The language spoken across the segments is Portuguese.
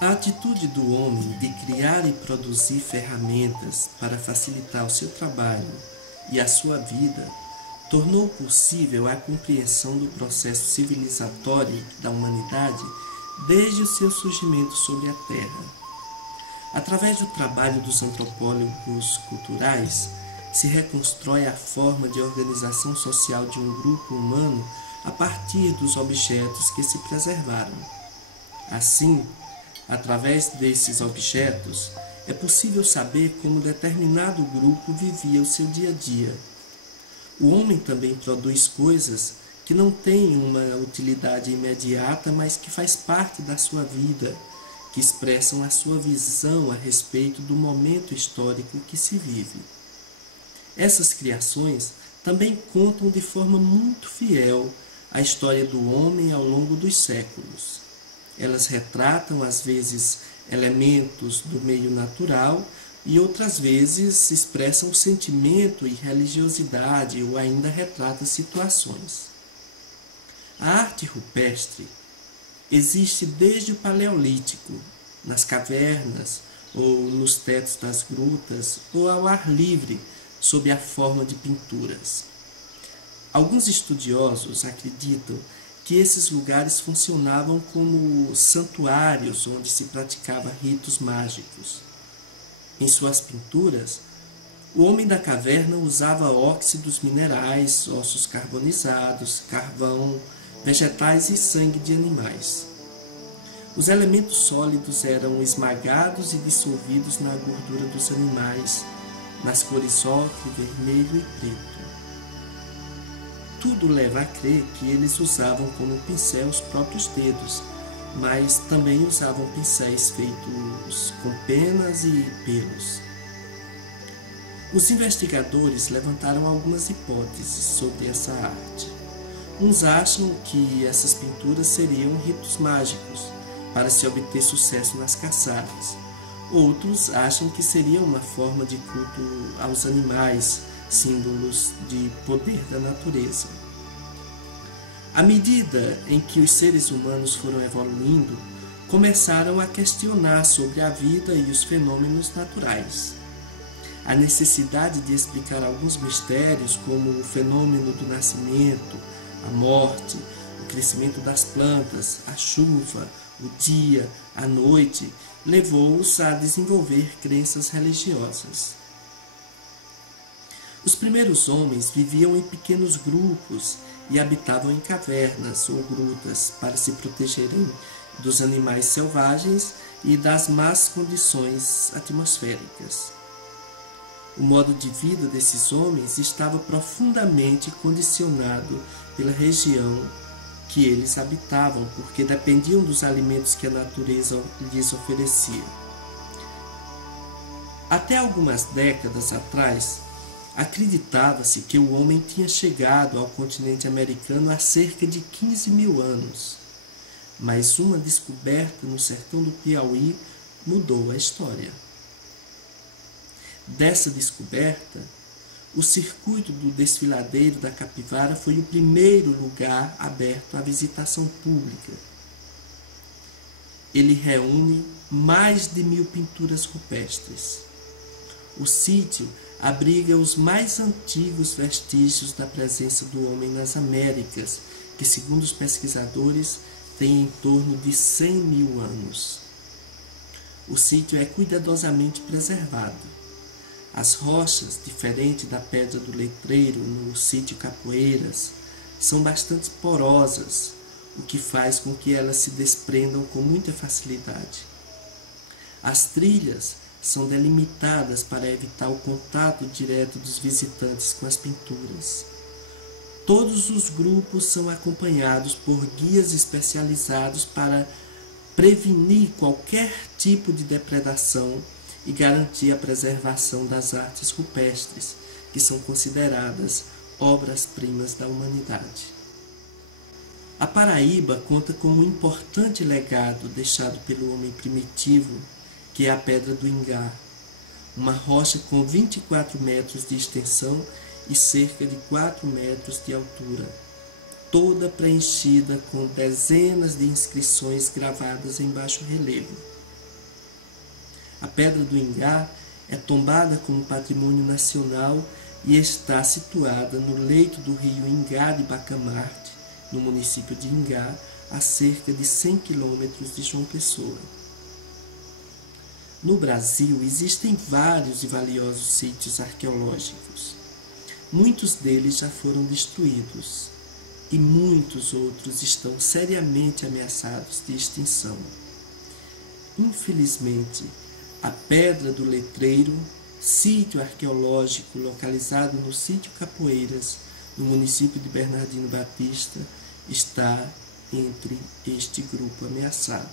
A atitude do homem de criar e produzir ferramentas para facilitar o seu trabalho e a sua vida tornou possível a compreensão do processo civilizatório da humanidade desde o seu surgimento sobre a Terra. Através do trabalho dos antropólogos culturais, se reconstrói a forma de organização social de um grupo humano a partir dos objetos que se preservaram. Assim, através desses objetos, é possível saber como determinado grupo vivia o seu dia a dia. O homem também produz coisas que não têm uma utilidade imediata, mas que faz parte da sua vida, que expressam a sua visão a respeito do momento histórico que se vive. Essas criações também contam de forma muito fiel a história do homem ao longo dos séculos. Elas retratam, às vezes, elementos do meio natural e outras vezes expressam sentimento e religiosidade ou ainda retratam situações. A arte rupestre existe desde o Paleolítico, nas cavernas ou nos tetos das grutas ou ao ar livre, sob a forma de pinturas. Alguns estudiosos acreditam que esses lugares funcionavam como santuários onde se praticava ritos mágicos. Em suas pinturas, o homem da caverna usava óxidos minerais, ossos carbonizados, carvão, vegetais e sangue de animais. Os elementos sólidos eram esmagados e dissolvidos na gordura dos animais, nas cores ocre, vermelho e preto. Tudo leva a crer que eles usavam como pincel os próprios dedos, mas também usavam pincéis feitos com penas e pelos. Os investigadores levantaram algumas hipóteses sobre essa arte. Uns acham que essas pinturas seriam ritos mágicos para se obter sucesso nas caçadas. Outros acham que seria uma forma de culto aos animais, símbolos de poder da natureza. À medida em que os seres humanos foram evoluindo, começaram a questionar sobre a vida e os fenômenos naturais. A necessidade de explicar alguns mistérios, como o fenômeno do nascimento, a morte, o crescimento das plantas, a chuva, o dia, a noite, levou-os a desenvolver crenças religiosas. Os primeiros homens viviam em pequenos grupos e habitavam em cavernas ou grutas para se protegerem dos animais selvagens e das más condições atmosféricas. O modo de vida desses homens estava profundamente condicionado pela região que eles habitavam, porque dependiam dos alimentos que a natureza lhes oferecia. Até algumas décadas atrás, acreditava-se que o homem tinha chegado ao continente americano há cerca de 15 mil anos, mas uma descoberta no sertão do Piauí mudou a história. Dessa descoberta, o circuito do desfiladeiro da Capivara foi o primeiro lugar aberto à visitação pública. Ele reúne mais de 1000 pinturas rupestres. O sítio abriga os mais antigos vestígios da presença do homem nas Américas, que, segundo os pesquisadores, tem em torno de 100 mil anos. O sítio é cuidadosamente preservado. As rochas, diferente da Pedra do Letreiro no sítio Capoeiras, são bastante porosas, o que faz com que elas se desprendam com muita facilidade. As trilhas são delimitadas para evitar o contato direto dos visitantes com as pinturas. Todos os grupos são acompanhados por guias especializados para prevenir qualquer tipo de depredação e garantir a preservação das artes rupestres, que são consideradas obras-primas da humanidade. A Paraíba conta com um importante legado deixado pelo homem primitivo, que é a Pedra do Ingá, uma rocha com 24 metros de extensão e cerca de 4 metros de altura, toda preenchida com dezenas de inscrições gravadas em baixo relevo. A Pedra do Ingá é tombada como patrimônio nacional e está situada no leito do rio Ingá de Bacamarte, no município de Ingá, a cerca de 100 quilômetros de João Pessoa. No Brasil, existem vários e valiosos sítios arqueológicos. Muitos deles já foram destruídos e muitos outros estão seriamente ameaçados de extinção. Infelizmente, a Pedra do Letreiro, sítio arqueológico localizado no sítio Capoeiras, no município de Bernardino Batista, está entre este grupo ameaçado.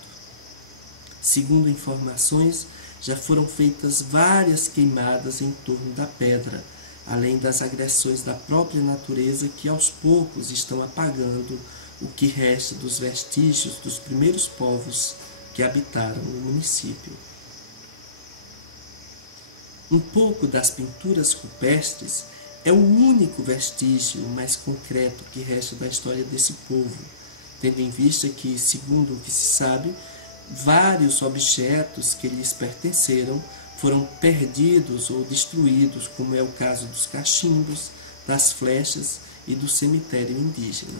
Segundo informações, já foram feitas várias queimadas em torno da pedra, além das agressões da própria natureza que aos poucos estão apagando o que resta dos vestígios dos primeiros povos que habitaram o município. Um pouco das pinturas rupestres é o único vestígio mais concreto que resta da história desse povo, tendo em vista que, segundo o que se sabe, vários objetos que lhes pertenceram foram perdidos ou destruídos, como é o caso dos cachimbos, das flechas e do cemitério indígena.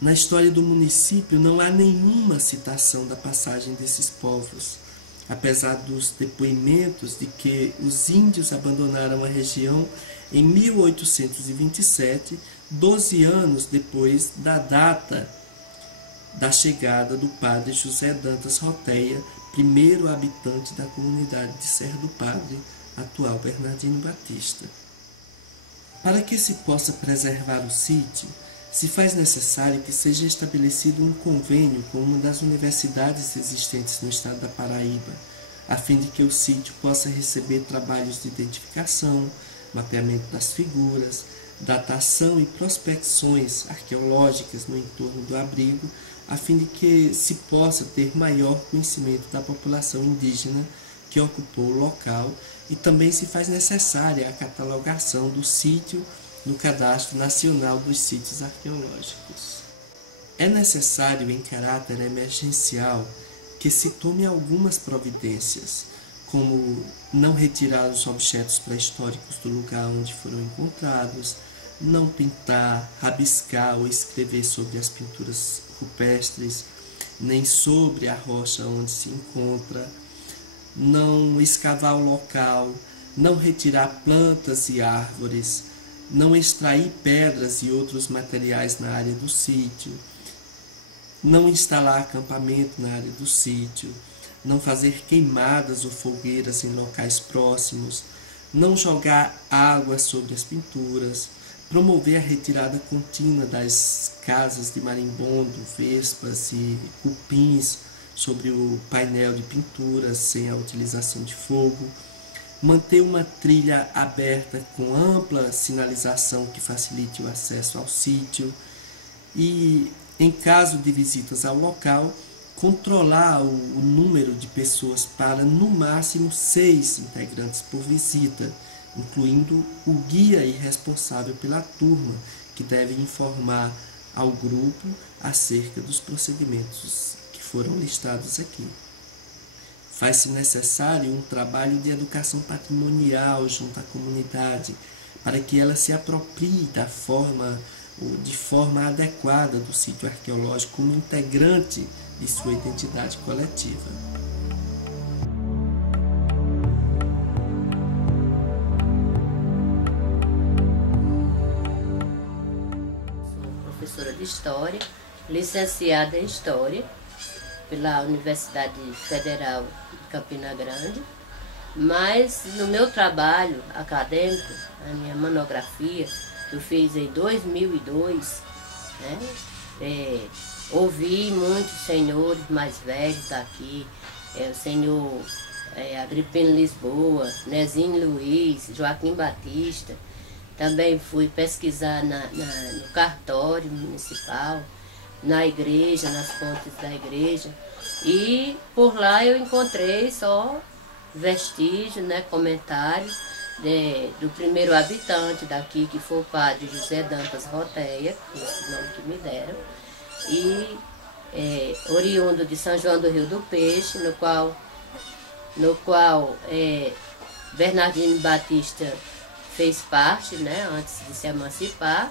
Na história do município não há nenhuma citação da passagem desses povos, apesar dos depoimentos de que os índios abandonaram a região em 1827, 12 anos depois da data da chegada do padre José Dantas Roteia, primeiro habitante da comunidade de Serra do Padre, atual Bernardino Batista. Para que se possa preservar o sítio, se faz necessário que seja estabelecido um convênio com uma das universidades existentes no estado da Paraíba, a fim de que o sítio possa receber trabalhos de identificação, mapeamento das figuras, datação e prospecções arqueológicas no entorno do abrigo, a fim de que se possa ter maior conhecimento da população indígena que ocupou o local, e também se faz necessária a catalogação do sítio no Cadastro Nacional dos Sítios Arqueológicos. É necessário, em caráter emergencial, que se tome algumas providências, como não retirar os objetos pré-históricos do lugar onde foram encontrados, não pintar, rabiscar ou escrever sobre as pinturas rupestres, nem sobre a rocha onde se encontra, não escavar o local, não retirar plantas e árvores, não extrair pedras e outros materiais na área do sítio, não instalar acampamento na área do sítio, não fazer queimadas ou fogueiras em locais próximos, não jogar água sobre as pinturas, promover a retirada contínua das casas de marimbondo, vespas e cupins sobre o painel de pinturas sem a utilização de fogo, manter uma trilha aberta com ampla sinalização que facilite o acesso ao sítio e, em caso de visitas ao local, controlar o número de pessoas para, no máximo, 6 integrantes por visita, incluindo o guia e responsável pela turma, que deve informar ao grupo acerca dos procedimentos que foram listados aqui. Faz-se necessário um trabalho de educação patrimonial junto à comunidade, para que ela se aproprie de forma adequada do sítio arqueológico como integrante de sua identidade coletiva. Sou professora de História, licenciada em História pela Universidade Federal de Campina Grande Mas no meu trabalho acadêmico, a minha monografia, que eu fiz em 2002, né, ouvi muitos senhores mais velhos daqui, o senhor Agripino Lisboa, Nezinho Luiz, Joaquim Batista. Também fui pesquisar no cartório municipal, na igreja, nas fontes da igreja. E por lá eu encontrei só vestígios, né, comentários do primeiro habitante daqui, que foi o padre José Dantas Roteia, esse nome que me deram, e oriundo de São João do Rio do Peixe, no qual Bernardino Batista fez parte, né, antes de se emancipar.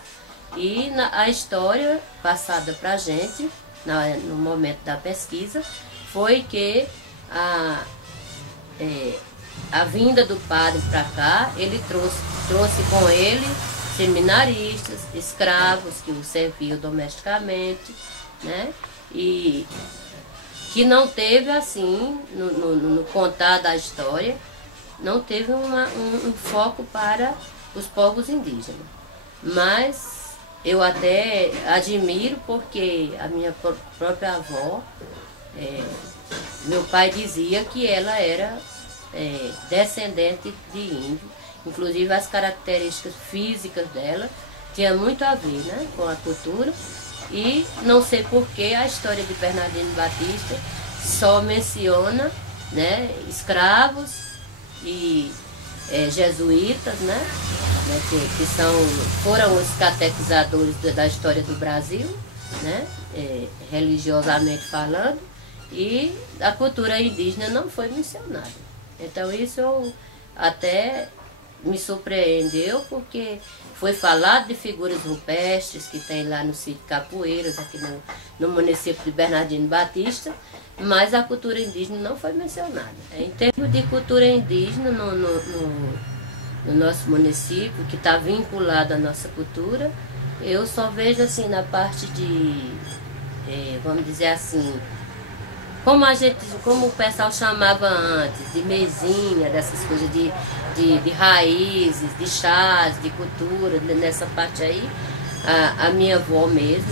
E a história passada para a gente, no momento da pesquisa, foi que a vinda do padre para cá, ele trouxe com ele seminaristas, escravos que o serviam domesticamente, né? E que não teve, assim, no contar da história, não teve um foco para os povos indígenas. Mas eu até admiro, porque a minha própria avó, meu pai dizia que ela era descendente de índio, inclusive as características físicas dela tinha muito a ver, né, com a cultura. E não sei por que a história de Bernardino Batista só menciona, né, escravos e jesuítas, né, que foram os catequizadores da história do Brasil, né, religiosamente falando, e a cultura indígena não foi mencionada. Então isso até me surpreendeu, porque foi falado de figuras rupestres que tem lá no sítio Capoeiras, aqui no município de Bernardino Batista, mas a cultura indígena não foi mencionada. Em termos de cultura indígena no nosso município, que está vinculado à nossa cultura, eu só vejo assim na parte de, vamos dizer assim, como o pessoal chamava antes, de mesinha, dessas coisas de raízes, de chás, de cultura, nessa parte aí, a minha avó mesmo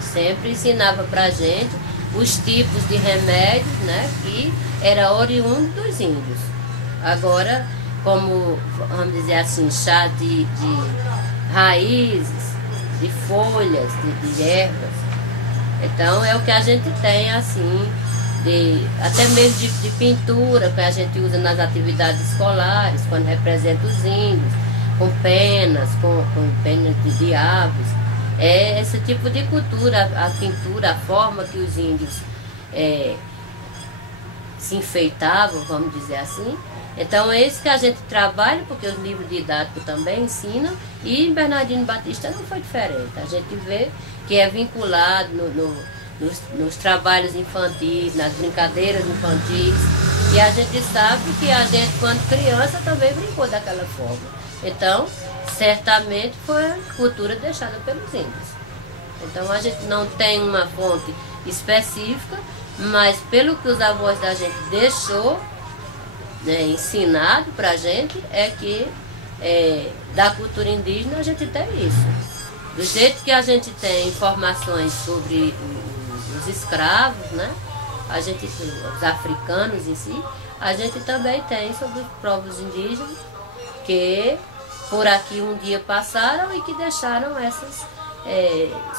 sempre ensinava pra gente os tipos de remédios, né, que era oriundo dos índios. Agora, como, vamos dizer assim, chá de raízes, de folhas, de ervas. Então é o que a gente tem, assim, até mesmo de pintura, que a gente usa nas atividades escolares, quando representa os índios, com penas de aves. É esse tipo de cultura, a pintura, a forma que os índios se enfeitavam, vamos dizer assim. Então é isso que a gente trabalha, porque os livros didáticos também ensinam, e em Bernardino Batista não foi diferente. A gente vê que é vinculado nos trabalhos infantis, nas brincadeiras infantis, e a gente sabe que a gente, quando criança, também brincou daquela forma. Então, certamente foi a cultura deixada pelos índios. Então a gente não tem uma fonte específica, mas pelo que os avós da gente deixou, né, ensinado pra gente, é que da cultura indígena a gente tem isso. Do jeito que a gente tem informações sobre os escravos, né, os africanos em si, a gente também tem sobre os povos indígenas que por aqui um dia passaram e que deixaram essas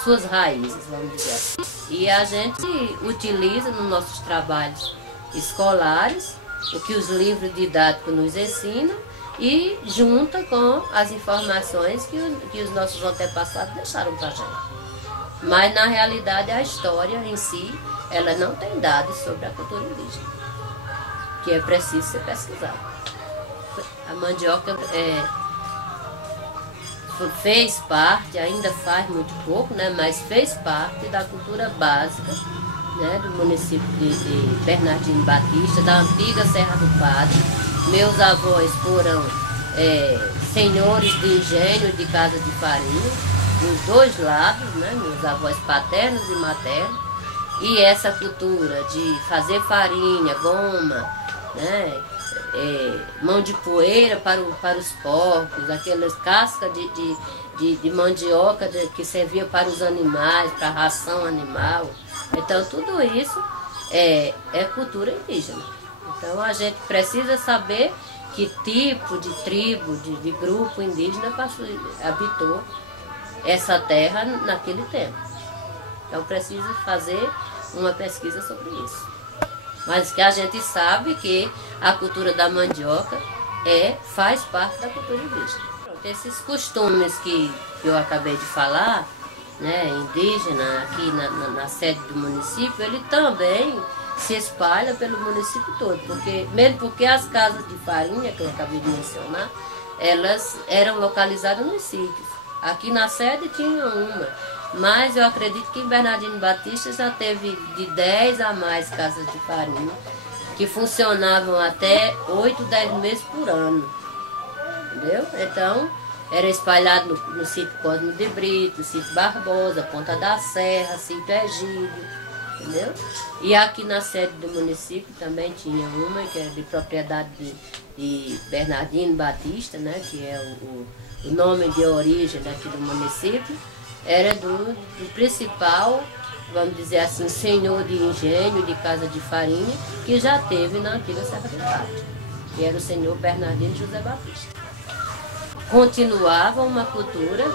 suas raízes, vamos dizer assim. E a gente utiliza nos nossos trabalhos escolares o que os livros didáticos nos ensinam e junta com as informações que os nossos antepassados deixaram para a gente. Mas na realidade a história em si, ela não tem dados sobre a cultura indígena, que é preciso ser pesquisado. A mandioca fez parte, ainda faz muito pouco, né, mas fez parte da cultura básica, né, do município de Bernardino Batista, da antiga Serra do Padre. Meus avós foram senhores de engenho, de casa de farinha, dos dois lados, né, meus avós paternos e maternos. E essa cultura de fazer farinha, goma, né, mão de poeira para os porcos, aquelas cascas de mandioca que servia para os animais, para a ração animal. Então tudo isso é cultura indígena. Então a gente precisa saber que tipo de tribo, de grupo indígena habitou essa terra naquele tempo. Então precisa fazer uma pesquisa sobre isso. Mas que a gente sabe que a cultura da mandioca faz parte da cultura indígena. Esses costumes que eu acabei de falar, né, indígena, aqui na sede do município, ele também se espalha pelo município todo, mesmo porque as casas de farinha, que eu acabei de mencionar, elas eram localizadas nos sítios. Aqui na sede tinha uma, mas eu acredito que em Bernardino Batista já teve de 10 a mais casas de farinha, que funcionavam até 8, 10 meses por ano. Entendeu? Então, era espalhado no sítio Cosme de Brito, sítio Barbosa, Ponta da Serra, sítio Egídio, entendeu? E aqui na sede do município também tinha uma, que era de propriedade de Bernardino Batista, né, que é o nome de origem daqui do município, era do principal, vamos dizer assim, senhor de engenho, de casa de farinha, que já teve na antiga Serra do Pátio, que era o senhor Bernardino José Batista. Continuava uma cultura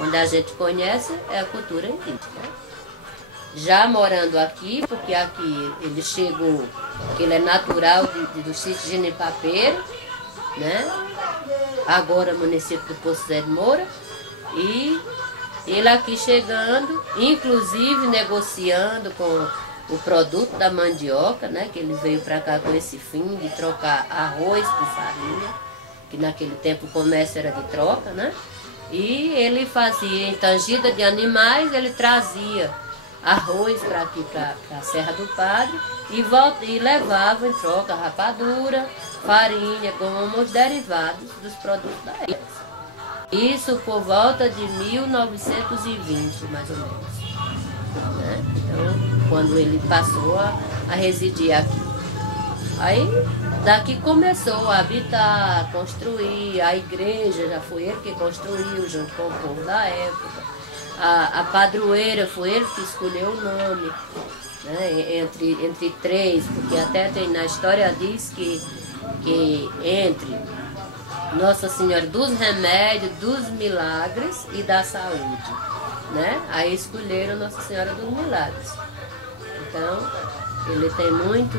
onde a gente conhece é a cultura indígena. Já morando aqui, porque aqui ele chegou, ele é natural do sítio de Genipapeiro, né? Agora município do Poço Zé de Moura, e ele aqui chegando, inclusive negociando com o produto da mandioca, né? Que ele veio para cá com esse fim de trocar arroz por farinha, que naquele tempo o comércio era de troca, né? E ele fazia entangida de animais, ele trazia arroz para aqui, para a Serra do Padre, e levava em troca rapadura, farinha, como os derivados dos produtos da época. Isso por volta de 1920, mais ou menos. Né? Então, quando ele passou a residir aqui. Aí, daqui começou a habitar, a construir, a igreja já foi ele que construiu, junto com o povo da época. A padroeira foi ele que escolheu o nome, né, entre três, porque até tem na história diz que entre Nossa Senhora dos Remédios, dos Milagres e da Saúde, né? Aí escolheram Nossa Senhora dos Milagres. Então, ele tem muito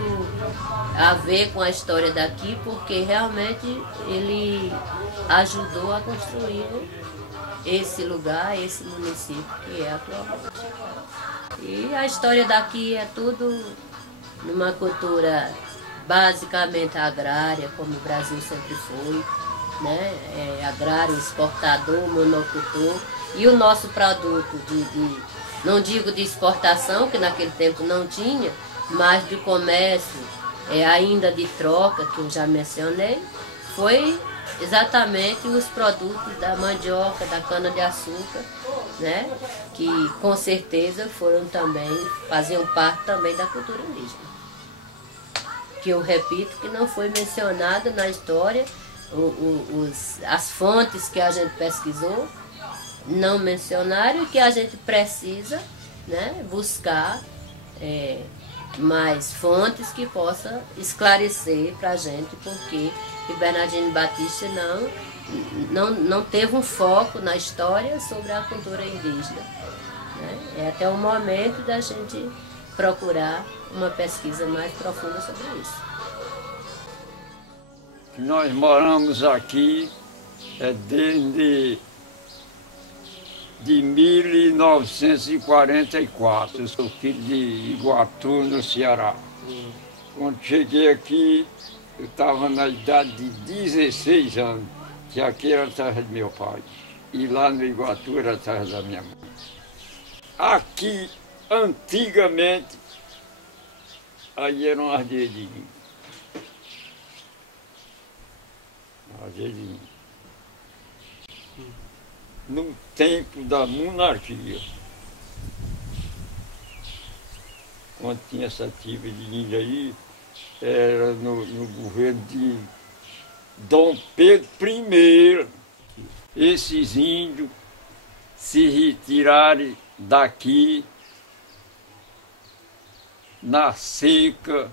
a ver com a história daqui, porque realmente ele ajudou a construir esse lugar, esse município que é atualmente. E a história daqui é tudo numa cultura basicamente agrária, como o Brasil sempre foi, né? Agrário, exportador, monocultor. E o nosso produto não digo de exportação, que naquele tempo não tinha, mas de comércio, ainda de troca, que eu já mencionei, foi exatamente os produtos da mandioca, da cana-de-açúcar, né? Que com certeza faziam parte também da cultura indígena. Que eu repito que não foi mencionada na história, as fontes que a gente pesquisou não mencionaram, e que a gente precisa, né, buscar mais fontes que possam esclarecer para a gente porque Bernardino Batista não teve um foco na história sobre a cultura indígena. Né? É até o momento da gente procurar uma pesquisa mais profunda sobre isso. Nós moramos aqui desde de 1944. Eu sou filho de Iguatu, no Ceará. Quando cheguei aqui, eu estava na idade de 16 anos, que aqui era a terra de meu pai. E lá no Iguatu era a terra da minha mãe. Aqui, antigamente, aí era um ardeirinho. No tempo da monarquia, quando tinha essa tribo de índio aí, era no governo de Dom Pedro I. Esses índios se retiraram daqui na seca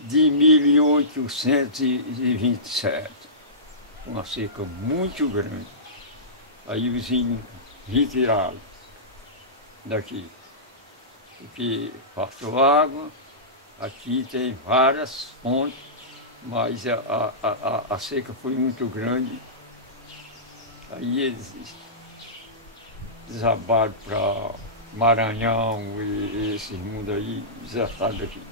de 1827. Uma seca muito grande. Aí os índios retiraram daqui. Porque passou água, aqui tem várias fontes, mas a seca foi muito grande. Aí eles desabaram para Maranhão e esses mundos aí, desertaram daqui.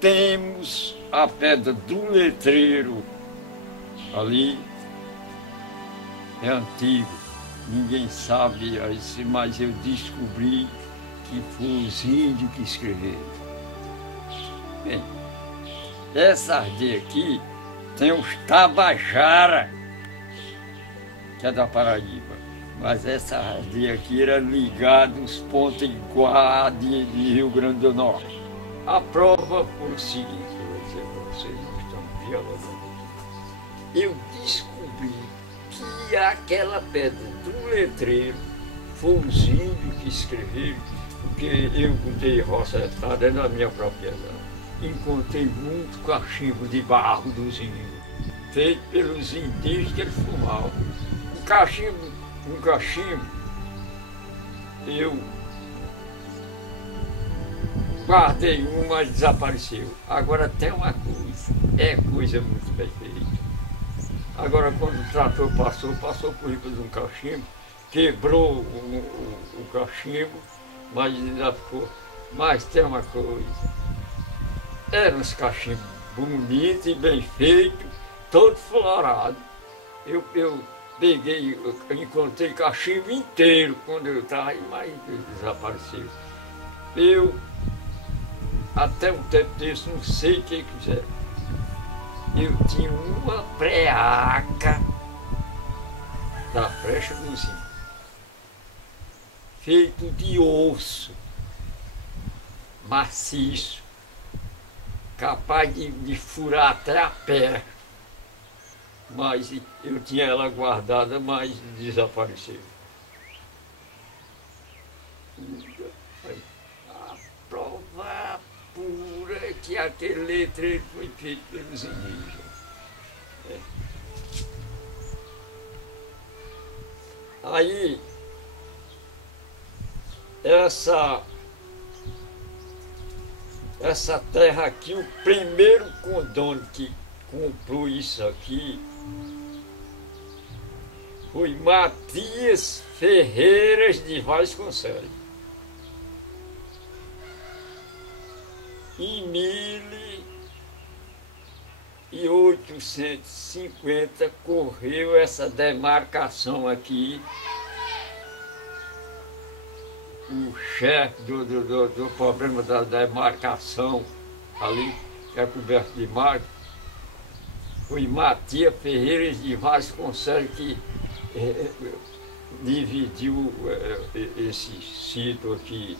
Temos a pedra do letreiro ali, é antigo, ninguém sabe, mas eu descobri que foi os índios que escreveram. Bem, essa aldeia aqui tem os Tabajara, que é da Paraíba, mas essa aldeia aqui era ligada aos pontos iguais de Rio Grande do Norte. A prova foi o seguinte, eu vou dizer para vocês, nós estamos dialogando aqui. Eu descobri que aquela pedra do letreiro foi os índios que escreveram, porque eu dei roçetada na minha propriedade. Encontrei muito cachimbo de barro dos índios, feito pelos indígenas que eles fumavam. Um cachimbo, eu guardei um, mas desapareceu. Agora tem uma coisa, é coisa muito bem feita. Agora quando o trator passou por riba de um cachimbo, quebrou o cachimbo, mas ainda ficou. Mas tem uma coisa, eram uns cachimbos bonitos e bem feitos, todo florado. Eu peguei, eu encontrei cachimbo inteiro quando eu estava aí, mas desapareceu. Eu, até um tempo desse, não sei o que fizeram. Eu tinha uma preaca da frecha do zinho, feito de osso, maciço, capaz de furar até a perna. Mas eu tinha ela guardada, mas desapareceu. A prova pura é que aquele letreiro foi feito pelos indígenas. Aí, essa terra aqui, o primeiro condono que comprou isso aqui foi Matias Ferreiras de Vasconcelos. Em 1850 correu essa demarcação aqui. O chefe do problema da demarcação ali, que é coberto de mar, foi Matias Ferreira de Vasconcelos que dividiu esse sítio aqui.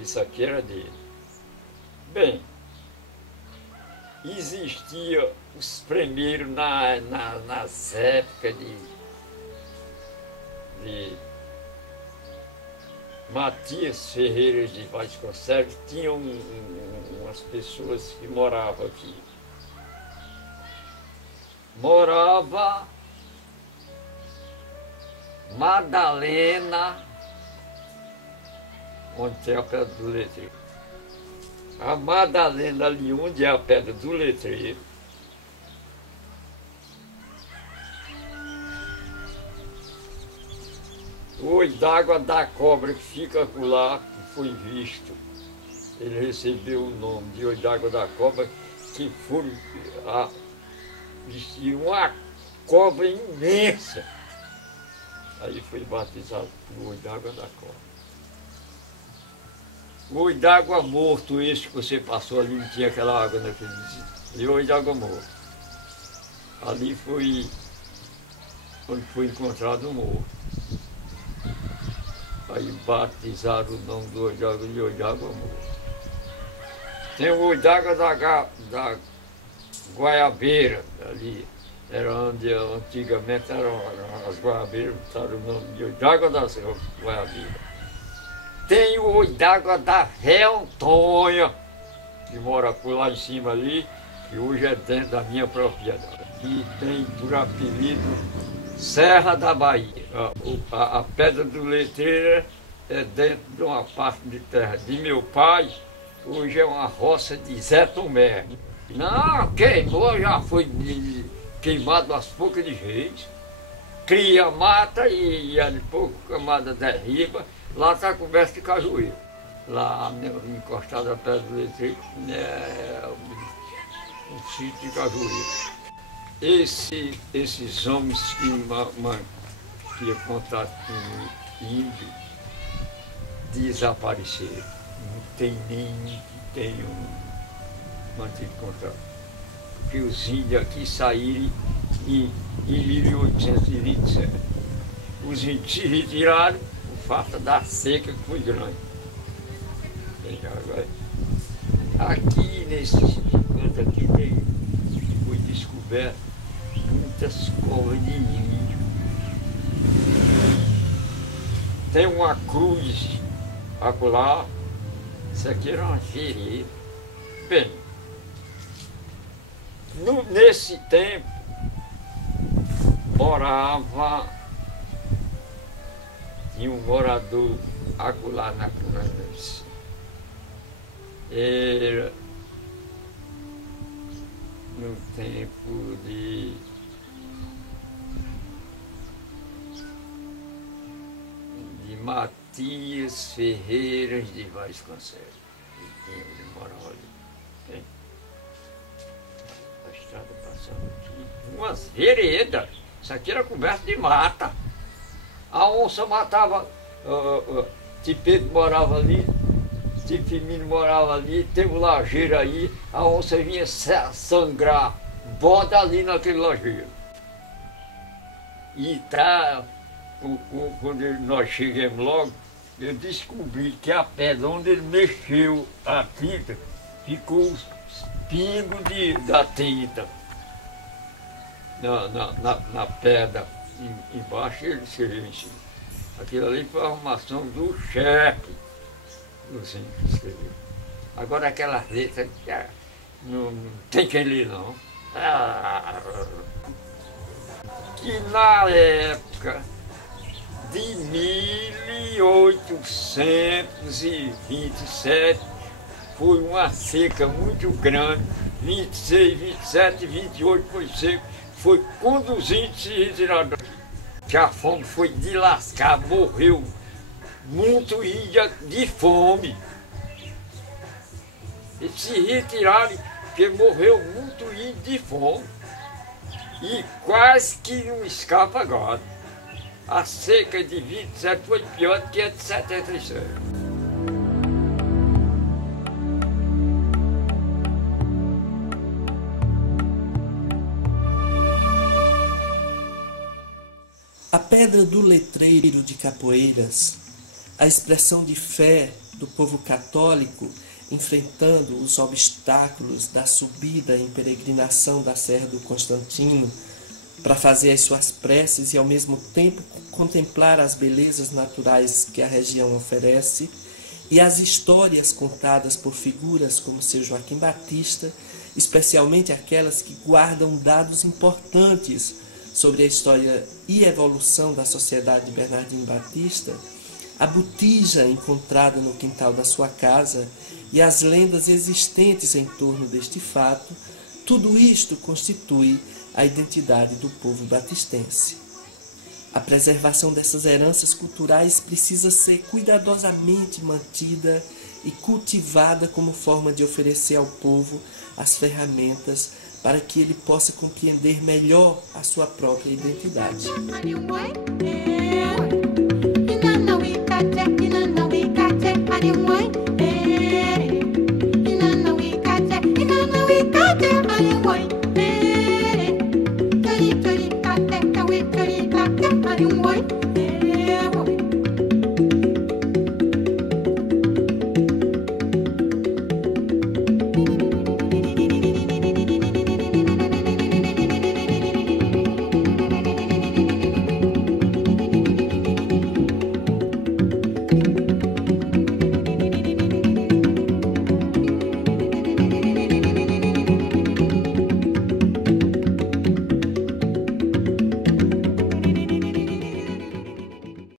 Isso aqui era dele. Bem, existia os primeiros nas épocas de Matias Ferreira de Vasconcelos, tinham umas pessoas que moravam aqui. Morava Madalena, onde tem a pedra do letreiro. A Madalena ali onde é a pedra do letreiro. O olho d'água da cobra que fica lá, que foi visto. Ele recebeu o nome de olho d'água da cobra, que foi uma cobra imensa. Aí foi batizado por olho d'água da cobra. O olho d'água morto, esse que você passou ali, não tinha aquela água naquele dia. E o olho d'água morto. Ali foi onde foi encontrado o morto. Aí batizaram o nome do olho d'água de olho d'água moço. Tem o olho d'água da Goiabeira, ali. Era onde antigamente eram as goiabeiras, botaram o nome de olho d'água das goiabeiras. Tem o olho d'água da Ré Antônia, que mora por lá em cima ali, que hoje é dentro da minha propriedade. E tem por apelido Serra da Bahia. A Pedra do Letreiro é dentro de uma parte de terra de meu pai, hoje é uma roça de Zé Tomé. Não, queimou, já foi queimado às poucas de vez. Cria, mata e ali pouco camada derriba, lá está coberto de cajueiro. Lá encostado a Pedra do Letreiro é um sítio de cajueiro. Esses homens que tinham contato com o índio desapareceram. Não tem nem que tenham mantido contato. Porque os índios aqui saíram em 1827. Os índios se retiraram por falta da seca que foi grande. Aqui nesse canto aqui foi descoberto muitas covas de índio. Tem uma cruz acolá, isso aqui era uma vereda. Bem, nesse tempo tinha um morador acolá era no tempo de Matias Ferreira de Vasconcelos. Ele morava ali. A estrada passava aqui. Umas veredas. Isso aqui era coberto de mata. A onça matava. Tipeto morava ali. Tipimino morava ali. Teve um lajeiro aí. A onça vinha sangrar. Boda ali naquele lajeiro. E quando nós chegamos logo, eu descobri que a pedra onde ele mexeu a tinta, ficou os pingos da tinta na pedra. Embaixo ele escreveu em cima. Aquilo ali foi a arrumação do chefe do índios que escreveu. Agora aquelas letras não tem quem ler não. Que na época de 1827 foi uma seca muito grande, 26, 27, 28 foi seco, foi quando os índios se retiraram, que a fome foi de lascar, morreu muito índio de fome. Eles se retiraram porque morreu muito índio de fome e quase que não escapa agora. A seca de 27 foi pior do que a de 77. A Pedra do Letreiro de Capoeiras, a expressão de fé do povo católico enfrentando os obstáculos da subida em peregrinação da Serra do Constantino, para fazer as suas preces e ao mesmo tempo contemplar as belezas naturais que a região oferece, e as histórias contadas por figuras como seu Joaquim Batista, especialmente aquelas que guardam dados importantes sobre a história e evolução da sociedade de Bernardino Batista, a botija encontrada no quintal da sua casa e as lendas existentes em torno deste fato, tudo isto constitui a identidade do povo batistense. A preservação dessas heranças culturais precisa ser cuidadosamente mantida e cultivada como forma de oferecer ao povo as ferramentas para que ele possa compreender melhor a sua própria identidade.